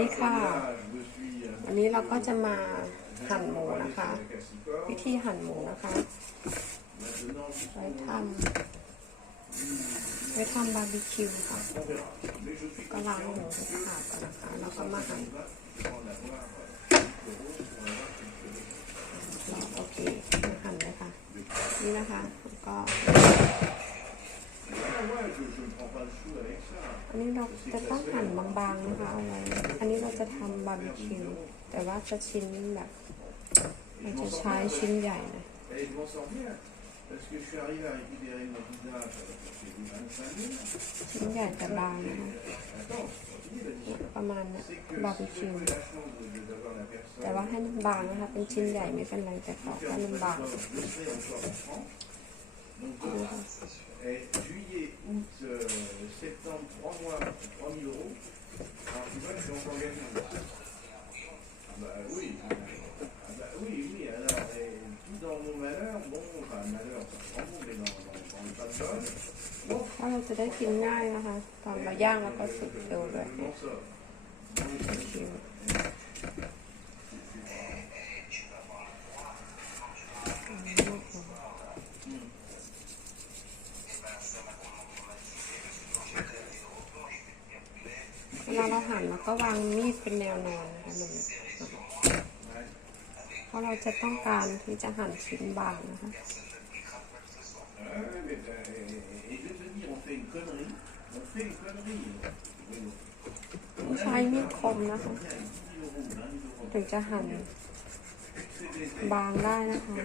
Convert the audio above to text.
ดีค่ะ วันนี้เราก็จะมาหั่นหมูนะคะ วิธีหั่นหมูนะคะไว้ทำไว้ทำบาร์บีคิวค่ะ ก็ล้างหมูให้สะอาดก่อนนะคะ แล้วก็มาหั่นโอเคหั่นเลยค่ะ นี่นะคะ ก็ นนี้เราจะต้องหั่นบางๆนะคะเอาไว้ อันนี้เราจะทำบาร์บีคิว แต่ว่าจะชิ้นแบบเราจะใช้ชิ้นใหญ่นะ Elle est devant sortir parce que je suis arrivé à récupérer mon visage j'ai vu 25 000. ชิ้นใหญ่แต่บางนะคะ Attends, continue la discussion. ประมาณเนี้ย C'est que บาร์บี si คิว j'ai la chance de- d'avoir la personne แต่ว่าให้มันบางนะคะ เป็นชิ้นใหญ่ไม่เป็นไรแต่ขอ qui แค่ en มันบาง je serai encore en France. Donc, euh, et juillet, ถ้าเราจะได้กินง่ายนะคะ ตอนเราย่างแล้วก็สุกเร็วด้วยเวลาเราหั่นเราก็วางมีดเป็นแนวนอนนะคะเพราะเราจะต้องการที่จะหั่นชิ้นบางนะคะ ใช้มีดคมนะคะ ถึงจะหั่นบางได้นะคะ